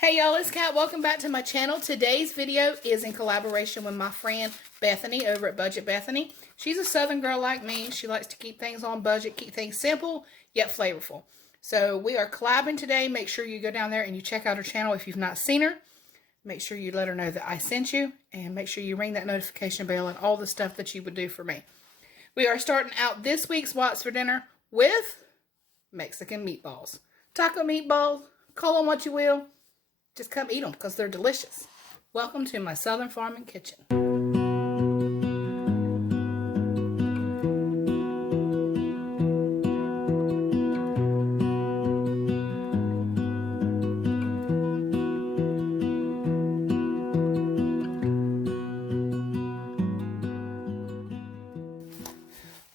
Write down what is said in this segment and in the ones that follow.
Hey y'all, it's Kat. Welcome back to my channel. Today's video is in collaboration with my friend Bethany over at Budget Bethany. She's a southern girl like me. She likes to keep things on budget, keep things simple yet flavorful. So we are collabing today. Make sure you go down there and you check out her channel if you've not seen her. Make sure you let her know that I sent you, and make sure you ring that notification bell and all the stuff that you would do for me. We are starting out this week's What's for Dinner with Mexican meatballs. Taco meatballs, call them what you will. Just come eat them because they're delicious. Welcome to my Southern Farming Kitchen.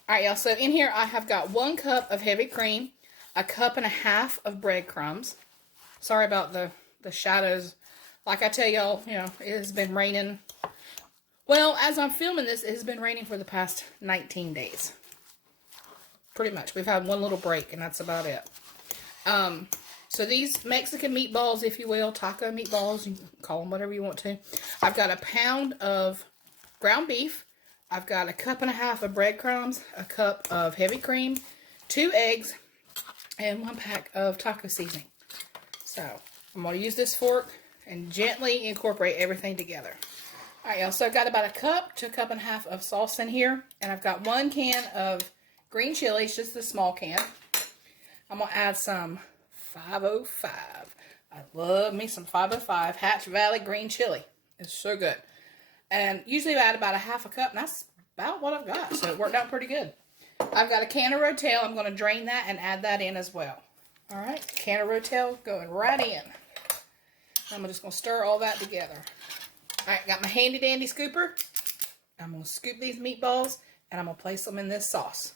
Alright y'all, so in here I have got 1 cup of heavy cream, 1.5 cups of breadcrumbs. Sorry about the shadows. Like I tell y'all, you know, it has been raining. Well, as I'm filming this, it has been raining for the past 19 days. Pretty much. We've had one little break, and that's about it. So these Mexican meatballs, if you will, taco meatballs, you can call them whatever you want to. I've got 1 pound of ground beef. I've got 1.5 cups of breadcrumbs, 1 cup of heavy cream, 2 eggs, and 1 pack of taco seasoning. So I'm going to use this fork and gently incorporate everything together. Alright y'all, so I've got about 1 cup to 1.5 cups of sauce in here. And I've got 1 can of green chilies, just the small can. I'm going to add some 505. I love me some 505 Hatch Valley green chili. It's so good. And usually I add about 1/2 cup, and that's about what I've got. So it worked out pretty good. I've got a can of rotel. I'm going to drain that and add that in as well. Alright, can of rotel going right in. I'm just going to stir all that together. Alright, got my handy dandy scooper. I'm going to scoop these meatballs and I'm going to place them in this sauce.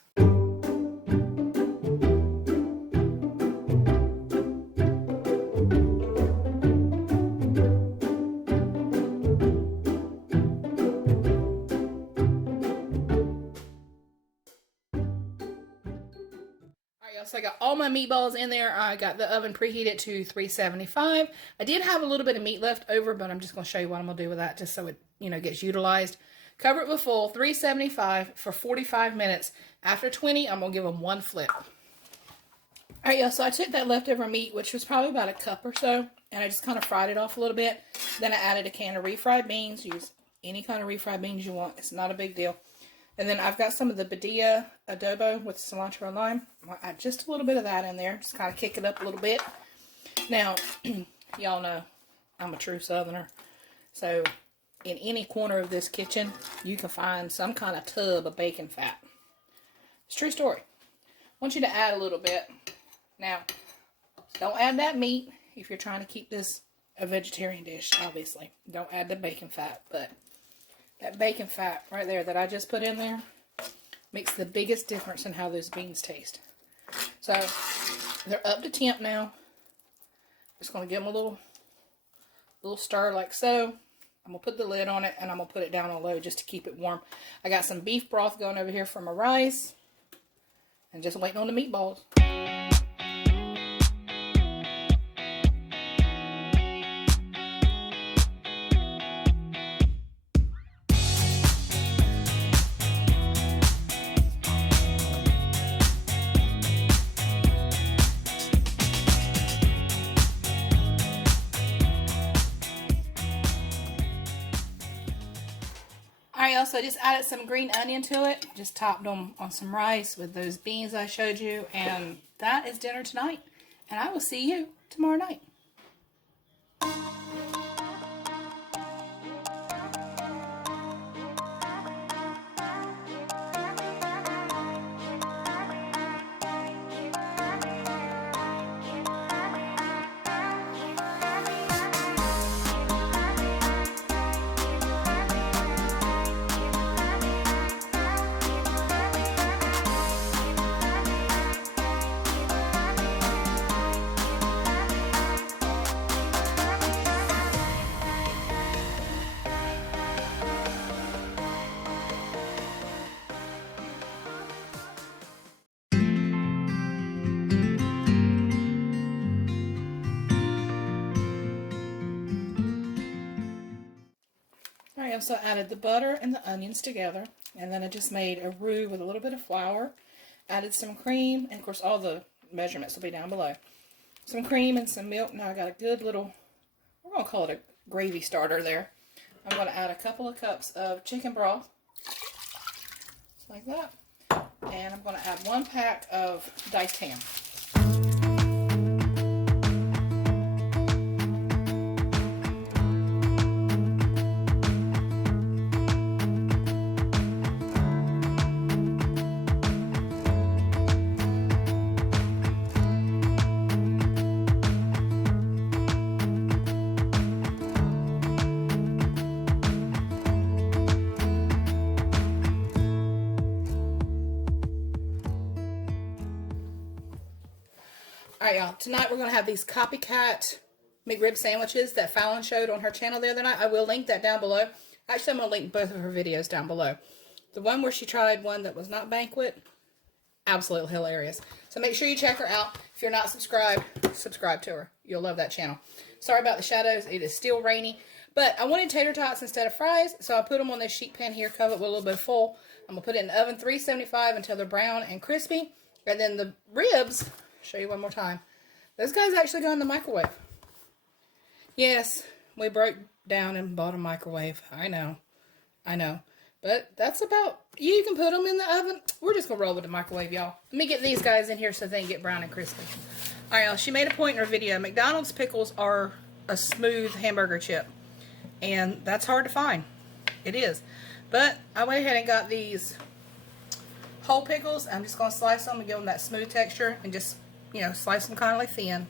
So I got all my meatballs in there. I got the oven preheated to 375. I did have a little bit of meat left over, but I'm just going to show you what I'm going to do with that just so it, you know, gets utilized. Cover it with full, 375 for 45 minutes. After 20, I'm going to give them 1 flip. Alright, y'all, so I took that leftover meat, which was probably about 1 cup or so, and I just kind of fried it off a little bit. Then I added a can of refried beans. Use any kind of refried beans you want. It's not a big deal. And then I've got some of the Padilla adobo with cilantro and lime. I'm going to add just a little bit of that in there. Just kind of kick it up a little bit. Now, y'all know I'm a true southerner. So, in any corner of this kitchen, you can find some kind of tub of bacon fat. It's a true story. I want you to add a little bit. Now, don't add that meat if you're trying to keep this a vegetarian dish, obviously. Don't add the bacon fat, but that bacon fat right there that I just put in there makes the biggest difference in how those beans taste. So, they're up to temp now. Just going to give them a little stir like so. I'm going to put the lid on it and I'm going to put it down on low just to keep it warm. I got some beef broth going over here for my rice. And just waiting on the meatballs. Alright y'all, so I just added some green onion to it. Just topped them on some rice with those beans I showed you. And that is dinner tonight. And I will see you tomorrow night. I also added the butter and the onions together. And then I just made a roux with a little bit of flour. Added some cream. And of course all the measurements will be down below. Some cream and some milk. Now I got a good little, we're going to call it a gravy starter there. I'm going to add a couple of cups of chicken broth. Like that. And I'm going to add 1 pack of diced ham. Alright, y'all. Tonight we're going to have these Copycat Mcrib sandwiches that Falon showed on her channel the other night. I will link that down below. Actually, I'm going to link both of her videos down below. The one where she tried one that was not banquet, absolutely hilarious. So make sure you check her out. If you're not subscribed, subscribe to her. You'll love that channel. Sorry about the shadows. It is still rainy. But I wanted tater tots instead of fries, so I put them on this sheet pan here, covered with a little bit of foil. I'm going to put it in the oven 375 until they're brown and crispy. And then the ribs, show you one more time. Those guys actually go in the microwave. Yes, we broke down and bought a microwave. I know. But that's about, you can put them in the oven. We're just going to roll with the microwave, y'all. Let me get these guys in here so they can get brown and crispy. All right, y'all, she made a point in her video. McDonald's pickles are a smooth hamburger chip. And that's hard to find. It is. But I went ahead and got these whole pickles. I'm just going to slice them and give them that smooth texture. And just, you know, slice them kind of like thin.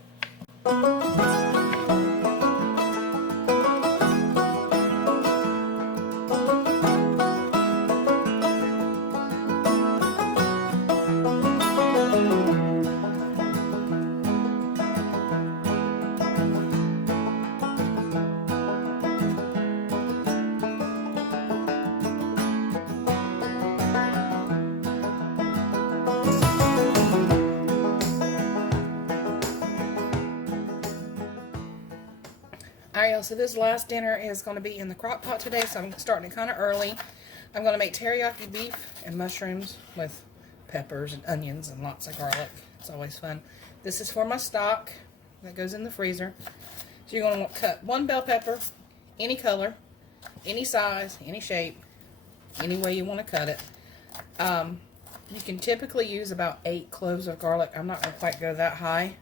Alright, y'all, so this last dinner is going to be in the crock pot today, so I'm starting it kind of early. I'm going to make teriyaki beef and mushrooms with peppers and onions and lots of garlic. It's always fun. This is for my stock that goes in the freezer. So you're going to cut 1 bell pepper, any color, any size, any shape, any way you want to cut it. You can typically use about 8 cloves of garlic. I'm not going to quite go that high.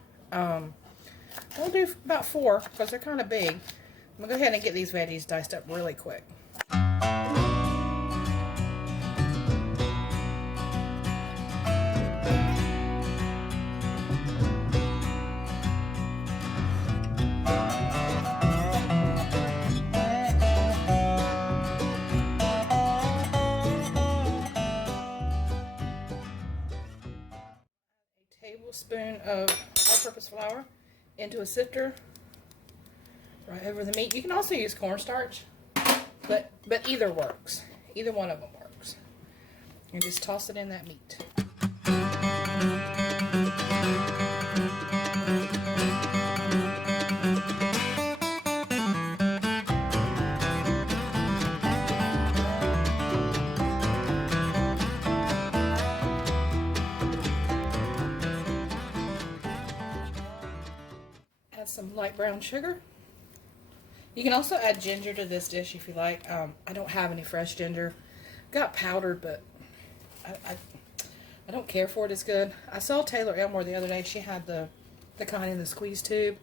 We'll do about 4 because they're kind of big. I'm going to go ahead and get these veggies diced up really quick. A tablespoon of all-purpose flour into a sifter right over the meat. You can also use cornstarch, but either works. Either one of them works. And just toss it in that meat. Add some light brown sugar. You can also add ginger to this dish if you like. I don't have any fresh ginger. Got powdered, but I don't care for it as good. I saw Taylor Elmore the other day. She had the kind in the squeeze tube.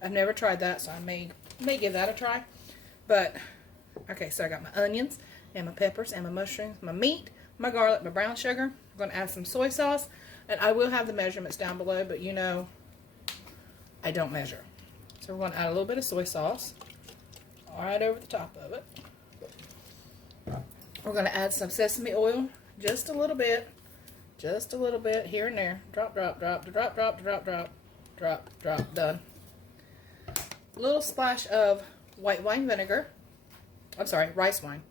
I've never tried that, so I may give that a try. But okay, so I got my onions and my peppers and my mushrooms, my meat, my garlic, my brown sugar. I'm going to add some soy sauce, and I will have the measurements down below, but you know I don't measure. So we're going to add a little bit of soy sauce right over the top of it. We're going to add some sesame oil, just a little bit here and there. Drop, drop, drop, drop, drop, drop, drop, drop, drop, done. A little splash of white wine vinegar. I'm sorry, rice wine.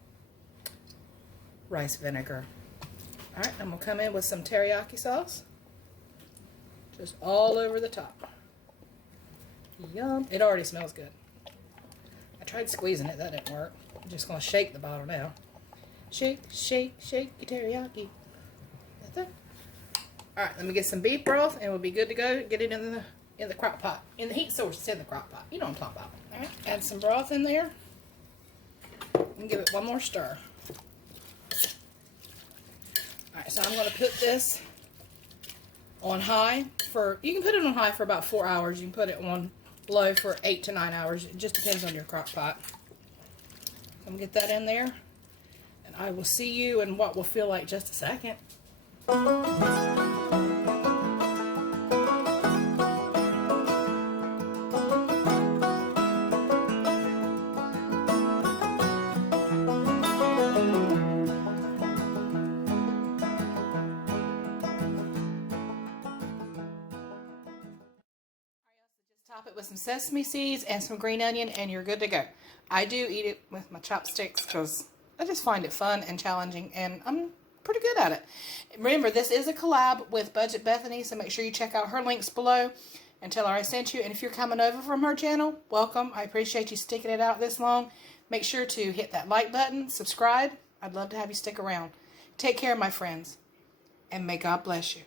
Rice vinegar. Alright, I'm going to come in with some teriyaki sauce. Just all over the top. Yum. It already smells good. I tried squeezing it. That didn't work. I'm just going to shake the bottle now. Shake, shake, shake your teriyaki. That's it. Alright, let me get some beef broth and we'll be good to go. Get it in the crock pot. In the heat source, it's in the crock pot. You know what I'm talking about. Alright, add some broth in there. And give it one more stir. Alright, so I'm going to put this on high for, you can put it on high for about 4 hours. You can put it on low for 8 to 9 hours. It just depends on your crock pot. I'm going to get that in there. And I will see you in what will feel like just a second. Top it with some sesame seeds and some green onion and you're good to go. I do eat it with my chopsticks because I just find it fun and challenging and I'm pretty good at it. Remember, this is a collab with Budget Bethanie, so make sure you check out her links below and tell her I sent you. And if you're coming over from her channel, welcome. I appreciate you sticking it out this long. Make sure to hit that like button, subscribe. I'd love to have you stick around. Take care, my friends, and may God bless you.